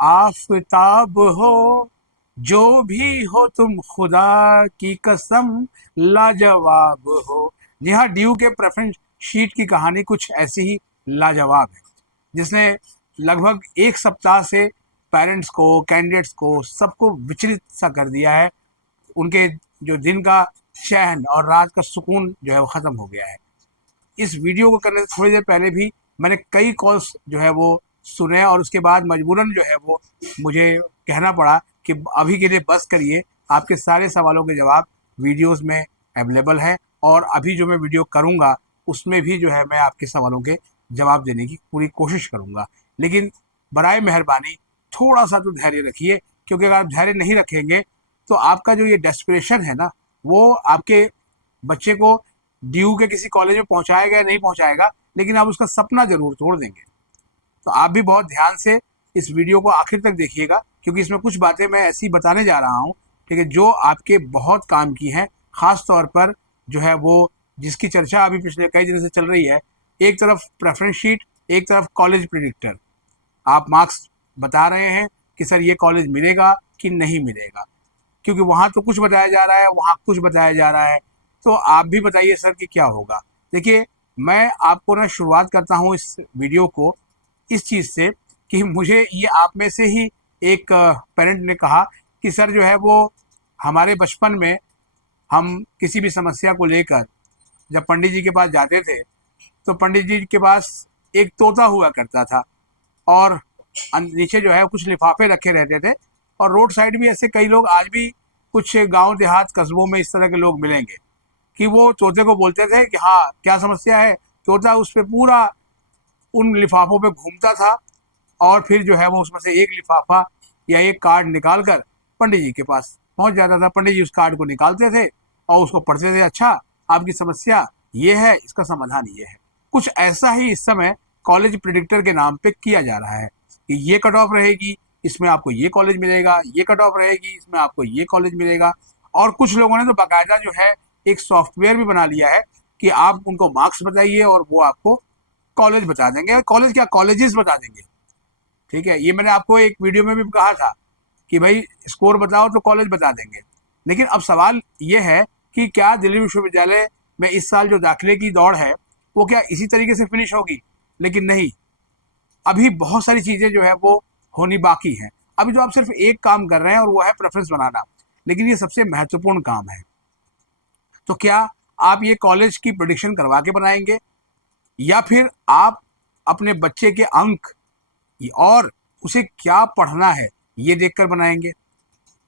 आफताब हो, जो भी हो तुम खुदा की कसम लाजवाब हो। जी हाँ, ड्यू के प्रेफरेंस शीट की कहानी कुछ ऐसी ही लाजवाब है, जिसने लगभग एक सप्ताह से पेरेंट्स को, कैंडिडेट्स को, सबको विचलित सा कर दिया है। उनके जो दिन का चैन और रात का सुकून जो है वो ख़त्म हो गया है। इस वीडियो को करने से थोड़ी देर पहले भी मैंने कई कॉल्स जो है वो सुने, और उसके बाद मजबूरन जो है वो मुझे कहना पड़ा कि अभी के लिए बस करिए, आपके सारे सवालों के जवाब वीडियोस में अवेलेबल है, और अभी जो मैं वीडियो करूँगा उसमें भी जो है मैं आपके सवालों के जवाब देने की पूरी कोशिश करूँगा। लेकिन बराए मेहरबानी थोड़ा सा तो धैर्य रखिए, क्योंकि अगर आप धैर्य नहीं रखेंगे तो आपका जो ये डेस्परेशन है ना, वो आपके बच्चे को ड्यू के किसी कॉलेज में पहुंचाएगा या नहीं पहुंचाएगा, लेकिन आप उसका सपना जरूर तोड़ देंगे। तो आप भी बहुत ध्यान से इस वीडियो को आखिर तक देखिएगा, क्योंकि इसमें कुछ बातें मैं ऐसी बताने जा रहा हूँ, ठीक है, जो आपके बहुत काम की हैं। खास तौर पर जो है वो जिसकी चर्चा अभी पिछले कई दिनों से चल रही है, एक तरफ प्रेफरेंस शीट, एक तरफ कॉलेज प्रिडिक्टर। आप मार्क्स बता रहे हैं कि सर ये कॉलेज मिलेगा कि नहीं मिलेगा, क्योंकि वहाँ तो कुछ बताया जा रहा है, वहाँ कुछ बताया जा रहा है। तो आप भी बताइए सर कि क्या होगा। देखिए, मैं आपको ना शुरुआत करता हूँ इस वीडियो को इस चीज़ से कि मुझे ये आप में से ही एक पेरेंट ने कहा कि सर जो है वो हमारे बचपन में हम किसी भी समस्या को लेकर जब पंडित जी के पास जाते थे, तो पंडित जी के पास एक तोता हुआ करता था, और नीचे जो है कुछ लिफाफे रखे रहते थे। और रोड साइड भी ऐसे कई लोग आज भी कुछ गांव देहात कस्बों में इस तरह के लोग मिलेंगे कि वो तोते को बोलते थे कि हाँ क्या समस्या है। तोता उस पर पूरा उन लिफाफों पे घूमता था, और फिर जो है वो उसमें से एक लिफाफा या एक कार्ड निकाल कर पंडित जी के पास पहुंच जाता था। पंडित जी उस कार्ड को निकालते थे और उसको पढ़ते थे, अच्छा आपकी समस्या ये है, इसका समाधान ये है। कुछ ऐसा ही इस समय कॉलेज प्रिडिक्टर के नाम पे किया जा रहा है कि ये कट ऑफ रहेगी, इसमें आपको ये कॉलेज मिलेगा, ये कट ऑफ रहेगी, इसमें आपको ये कॉलेज मिलेगा। और कुछ लोगों ने तो बाकायदा जो है एक सॉफ्टवेयर भी बना लिया है कि आप उनको मार्क्स बताइए और वो आपको कॉलेज बता देंगे, कॉलेज क्या कॉलेजेस बता देंगे। ठीक है, ये मैंने आपको एक वीडियो में भी कहा था कि भाई स्कोर बताओ तो कॉलेज बता देंगे। लेकिन अब सवाल ये है कि क्या दिल्ली विश्वविद्यालय में इस साल जो दाखिले की दौड़ है वो क्या इसी तरीके से फिनिश होगी? लेकिन नहीं, अभी बहुत सारी चीज़ें जो है वो होनी बाकी हैं। अभी तो आप सिर्फ एक काम कर रहे हैं और वो है प्रेफरेंस बनाना, लेकिन ये सबसे महत्वपूर्ण काम है। तो क्या आप ये कॉलेज की प्रेडिक्शन करवा के बनाएंगे, या फिर आप अपने बच्चे के अंक और उसे क्या पढ़ना है ये देखकर बनाएंगे?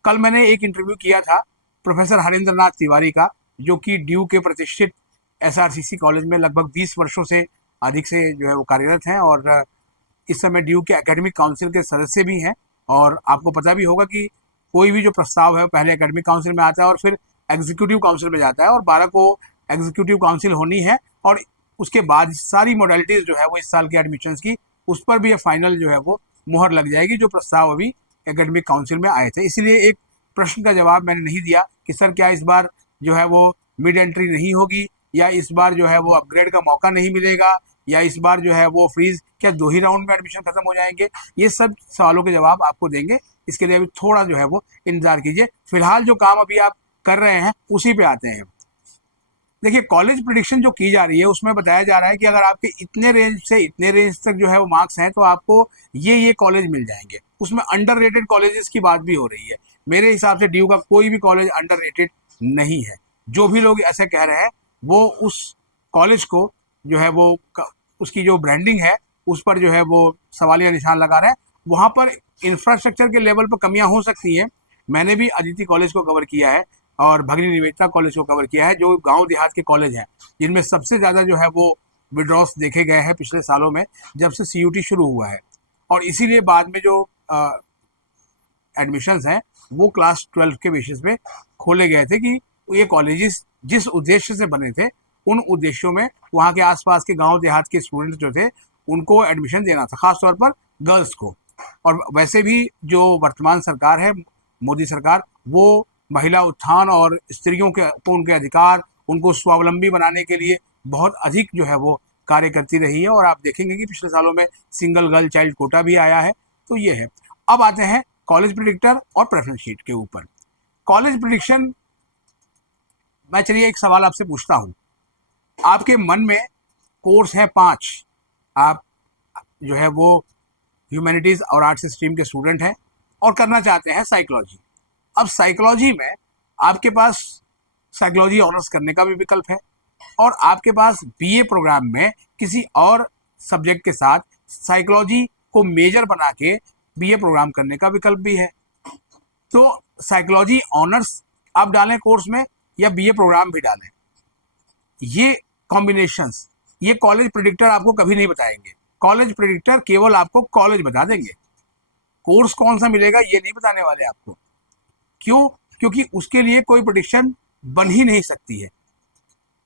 कल मैंने एक इंटरव्यू किया था प्रोफेसर हरिंद्र नाथ तिवारी का, जो कि ड्यू के प्रतिष्ठित एसआरसीसी कॉलेज में लगभग 20 वर्षों से अधिक से जो है वो कार्यरत हैं, और इस समय ड्यू के एकेडमिक काउंसिल के सदस्य भी हैं। और आपको पता भी होगा कि कोई भी जो प्रस्ताव है पहले एकेडमिक काउंसिल में आता है और फिर एग्जीक्यूटिव काउंसिल में जाता है, और 12 को एग्जीक्यूटिव काउंसिल होनी है, और उसके बाद सारी मोडेलिटीज़ जो है वो इस साल के एडमिशन्स की, उस पर भी फाइनल जो है वो मुहर लग जाएगी, जो प्रस्ताव अभी एकेडमिक काउंसिल में आए थे। इसलिए एक प्रश्न का जवाब मैंने नहीं दिया कि सर क्या इस बार जो है वो मिड एंट्री नहीं होगी, या इस बार जो है वो अपग्रेड का मौका नहीं मिलेगा, या इस बार जो है वो फ्रीज क्या 2 ही राउंड में एडमिशन खत्म हो जाएंगे। ये सब सवालों के जवाब आपको देंगे, इसके लिए अभी थोड़ा जो है वो इंतजार कीजिए। फिलहाल जो काम अभी आप कर रहे हैं उसी पे आते हैं। देखिए, कॉलेज प्रिडिक्शन जो की जा रही है उसमें बताया जा रहा है कि अगर आपके इतने रेंज से इतने रेंज तक जो है वो मार्क्स हैं तो आपको ये कॉलेज मिल जाएंगे। उसमें अंडररेटेड कॉलेजेस की बात भी हो रही है। मेरे हिसाब से ड्यू का कोई भी कॉलेज अंडररेटेड नहीं है। जो भी लोग ऐसे कह रहे हैं वो उस कॉलेज को जो है वो उसकी जो ब्रांडिंग है उस पर जो है वो सवालिया निशान लगा रहे हैं। वहाँ पर इंफ्रास्ट्रक्चर के लेवल पर कमियां हो सकती हैं। मैंने भी अदिति कॉलेज को कवर किया है और भगिनी निवेदिता कॉलेज को कवर किया है, जो गांव देहात के कॉलेज हैं, जिनमें सबसे ज़्यादा जो है वो विड्रॉस देखे गए हैं पिछले सालों में जब से सीयूटी शुरू हुआ है। और इसीलिए बाद में जो एडमिशन्स हैं वो क्लास 12 के बेसिस पे खोले गए थे कि ये कॉलेजेस जिस उद्देश्य से बने थे उन उद्देश्यों में वहाँ के आसपास के गांव देहात के स्टूडेंट्स जो थे उनको एडमिशन देना था, खासतौर पर गर्ल्स को। और वैसे भी जो वर्तमान सरकार है, मोदी सरकार, वो महिला उत्थान और स्त्रियों के को उनके अधिकार, उनको स्वावलंबी बनाने के लिए बहुत अधिक जो है वो कार्य करती रही है। और आप देखेंगे कि पिछले सालों में सिंगल गर्ल चाइल्ड कोटा भी आया है। तो ये है। अब आते हैं कॉलेज प्रिडिक्टर और प्रेफरेंस शीट के ऊपर। कॉलेज प्रिडिक्शन, मैं चलिए एक सवाल आपसे पूछता हूँ। आपके मन में कोर्स है 5, आप जो है वो ह्यूमैनिटीज़ और आर्ट्स स्ट्रीम के स्टूडेंट हैं और करना चाहते हैं साइकोलॉजी। अब साइकोलॉजी में आपके पास साइकोलॉजी ऑनर्स करने का भी विकल्प है और आपके पास बीए प्रोग्राम में किसी और सब्जेक्ट के साथ साइकोलॉजी को मेजर बना के बीए प्रोग्राम करने का विकल्प भी है। तो साइकोलॉजी ऑनर्स आप डालें कोर्स में या बीए प्रोग्राम भी डालें, ये कॉम्बिनेशंस, ये कॉलेज प्रिडिक्टर आपको कभी नहीं बताएंगे। कॉलेज प्रिडिक्टर केवल आपको कॉलेज बता देंगे, कोर्स कौन सा मिलेगा ये नहीं बताने वाले आपको। क्यों? क्योंकि उसके लिए कोई प्रिडिक्शन बन ही नहीं सकती है,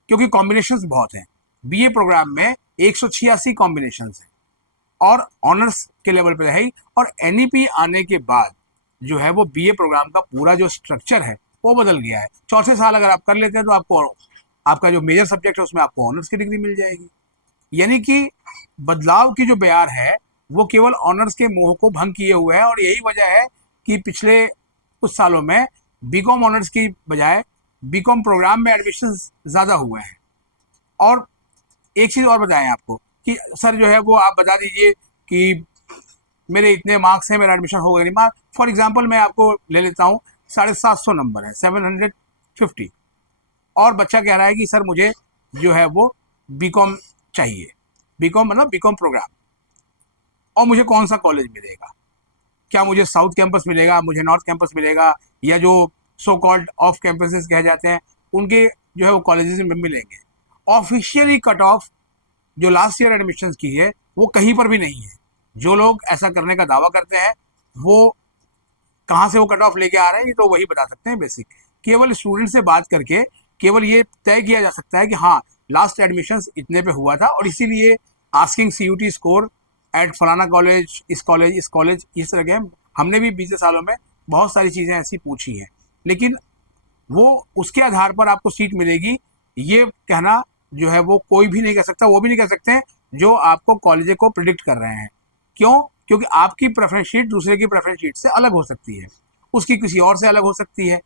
क्योंकि कॉम्बिनेशंस बहुत हैं। बीए प्रोग्राम में 186 कॉम्बिनेशंस हैं और ऑनर्स के लेवल पे है ही। और एनईपी आने के बाद जो है वो बीए प्रोग्राम का पूरा जो स्ट्रक्चर है वो बदल गया है। चौथे साल अगर आप कर लेते हैं तो आपको आपका जो मेजर सब्जेक्ट है उसमें आपको ऑनर्स की डिग्री मिल जाएगी। यानी कि बदलाव की जो बयार है वो केवल ऑनर्स के मोह को भंग किए हुए है। और यही वजह है कि पिछले कुछ सालों में बीकॉम ऑनर्स की बजाय बीकॉम प्रोग्राम में एडमिशन ज़्यादा हुए हैं। और एक चीज़ और बताएं आपको कि सर जो है वो आप बता दीजिए कि मेरे इतने मार्क्स हैं, मेरा एडमिशन हो गया नहीं। मार्क फॉर एग्जांपल मैं आपको ले लेता हूँ, 750 नंबर है, 750, और बच्चा कह रहा है कि सर मुझे जो है वो बीकॉम चाहिए, बीकॉम मतलब बीकॉम प्रोग्राम, और मुझे कौन सा कॉलेज मिलेगा? क्या मुझे साउथ कैंपस मिलेगा, मुझे नॉर्थ कैंपस मिलेगा, या जो सो कॉल्ड ऑफ कैंपसेस कहे जाते हैं उनके जो है वो कॉलेजेस में मिलेंगे? ऑफिशियली कट ऑफ जो लास्ट ईयर एडमिशन की है वो कहीं पर भी नहीं है। जो लोग ऐसा करने का दावा करते हैं वो कहाँ से वो कट ऑफ लेके आ रहे हैं ये तो वही बता सकते हैं। बेसिक केवल स्टूडेंट से बात करके केवल ये तय किया जा सकता है कि हाँ लास्ट एडमिशन इतने पे हुआ था और इसीलिए आस्किंग CUT स्कोर एट फलाना कॉलेज, इस कॉलेज, इस तरह के हमने भी बीते सालों में बहुत सारी चीज़ें ऐसी पूछी हैं। लेकिन वो उसके आधार पर आपको सीट मिलेगी ये कहना जो है वो कोई भी नहीं कह सकता। वो भी नहीं कह सकते हैं जो आपको कॉलेज को प्रिडिक्ट कर रहे हैं। क्यों? क्योंकि आपकी प्रेफरेंस शीट दूसरे की प्रेफरेंस शीट से अलग हो सकती है, उसकी किसी और से अलग हो सकती है।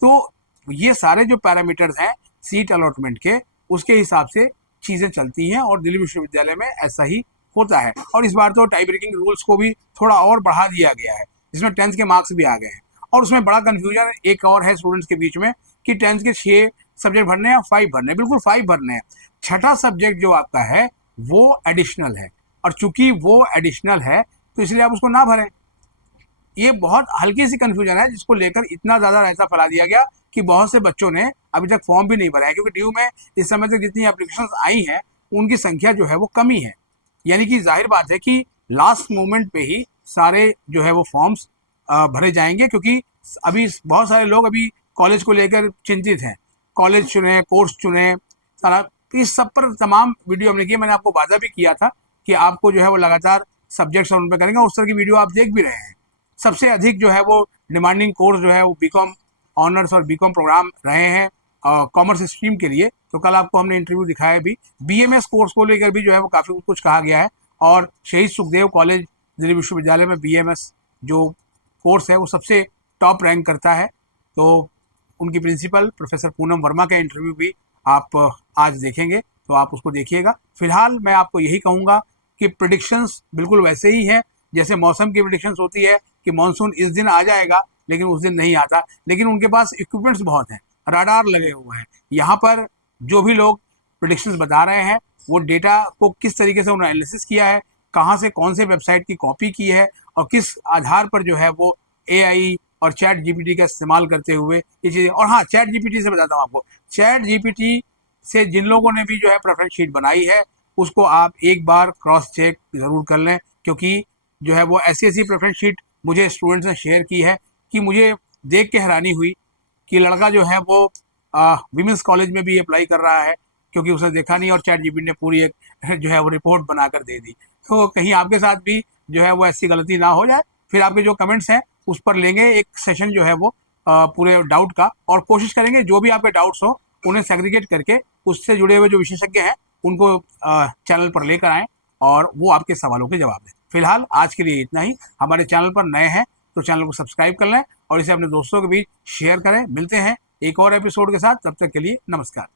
तो ये सारे जो पैरामीटर्स हैं सीट अलॉटमेंट के, उसके हिसाब से चीज़ें चलती हैं और दिल्ली विश्वविद्यालय में ऐसा ही होता है। और इस बार तो टाई ब्रेकिंग रूल्स को भी थोड़ा और बढ़ा दिया गया है, जिसमें 10th के मार्क्स भी आ गए हैं। और उसमें बड़ा कन्फ्यूजन एक और है स्टूडेंट्स के बीच में कि 10th के 6 सब्जेक्ट भरने हैं, 5 भरने हैं। बिल्कुल 5 भरने हैं। छठा सब्जेक्ट जो आपका है वो एडिशनल है, और चूंकि वो एडिशनल है तो इसलिए आप उसको ना भरें। ये बहुत हल्की सी कन्फ्यूजन है जिसको लेकर इतना ज़्यादा रायता फैला दिया गया कि बहुत से बच्चों ने अभी तक फॉर्म भी नहीं भरा है, क्योंकि ड्यू में इस समय तक जितनी एप्लीकेशंस आई हैं उनकी संख्या जो है वो कमी है। यानी कि जाहिर बात है कि लास्ट मोमेंट पे ही सारे जो है वो फॉर्म्स भरे जाएंगे, क्योंकि अभी बहुत सारे लोग अभी कॉलेज को लेकर चिंतित हैं। कॉलेज चुने, कोर्स चुने, सारा इस सब पर तमाम वीडियो हमने किया। मैंने आपको वादा भी किया था कि आपको जो है वो लगातार सब्जेक्ट्स और उन पर करेंगे, उस तरह की वीडियो आप देख भी रहे हैं। सबसे अधिक जो है वो डिमांडिंग कोर्स जो है वो बीकॉम ऑनर्स और बीकॉम प्रोग्राम रहे हैं कॉमर्स स्ट्रीम के लिए। तो कल आपको हमने इंटरव्यू दिखाया भी, BMS कोर्स को लेकर भी जो है वो काफ़ी कुछ कहा गया है। और शहीद सुखदेव कॉलेज दिल्ली विश्वविद्यालय में BMS जो कोर्स है वो सबसे टॉप रैंक करता है। तो उनकी प्रिंसिपल प्रोफेसर पूनम वर्मा का इंटरव्यू भी आप आज देखेंगे, तो आप उसको देखिएगा। फिलहाल मैं आपको यही कहूँगा कि प्रिडिक्शंस बिल्कुल वैसे ही हैं जैसे मौसम की प्रिडिक्शंस होती है कि मानसून इस दिन आ जाएगा लेकिन उस दिन नहीं आता। लेकिन उनके पास इक्विपमेंट्स बहुत हैं, राडार लगे हुए हैं। यहाँ पर जो भी लोग प्रिडिक्शंस बता रहे हैं वो डेटा को किस तरीके से उन्होंने एनालिसिस किया है, कहाँ से कौन से वेबसाइट की कॉपी की है और किस आधार पर जो है वो AI और चैट GPT का इस्तेमाल करते हुए ये चीज़ें। और हाँ, चैट GPT से बताता हूँ आपको, चैट GPT से जिन लोगों ने भी जो है प्रेफरेंस शीट बनाई है उसको आप एक बार क्रॉस चेक ज़रूर कर लें, क्योंकि जो है वो ऐसी प्रेफरेंस शीट मुझे स्टूडेंट्स ने शेयर की है कि मुझे देख के हैरानी हुई कि लड़का जो है वो विमेंस कॉलेज में भी अप्लाई कर रहा है, क्योंकि उसने देखा नहीं और चैट GPT ने पूरी एक जो है वो रिपोर्ट बनाकर दे दी। तो कहीं आपके साथ भी जो है वो ऐसी गलती ना हो जाए। फिर आपके जो कमेंट्स हैं उस पर लेंगे एक सेशन जो है वो पूरे डाउट का, और कोशिश करेंगे जो भी आपके डाउट्स हो उन्हें सेग्रीगेट करके उससे जुड़े हुए जो विशेषज्ञ हैं उनको चैनल पर लेकर आएँ और वो आपके सवालों के जवाब दें। फिलहाल आज के लिए इतना ही। हमारे चैनल पर नए हैं तो चैनल को सब्सक्राइब कर लें और इसे अपने दोस्तों के बीच शेयर करें। मिलते हैं एक और एपिसोड के साथ, तब तक के लिए नमस्कार।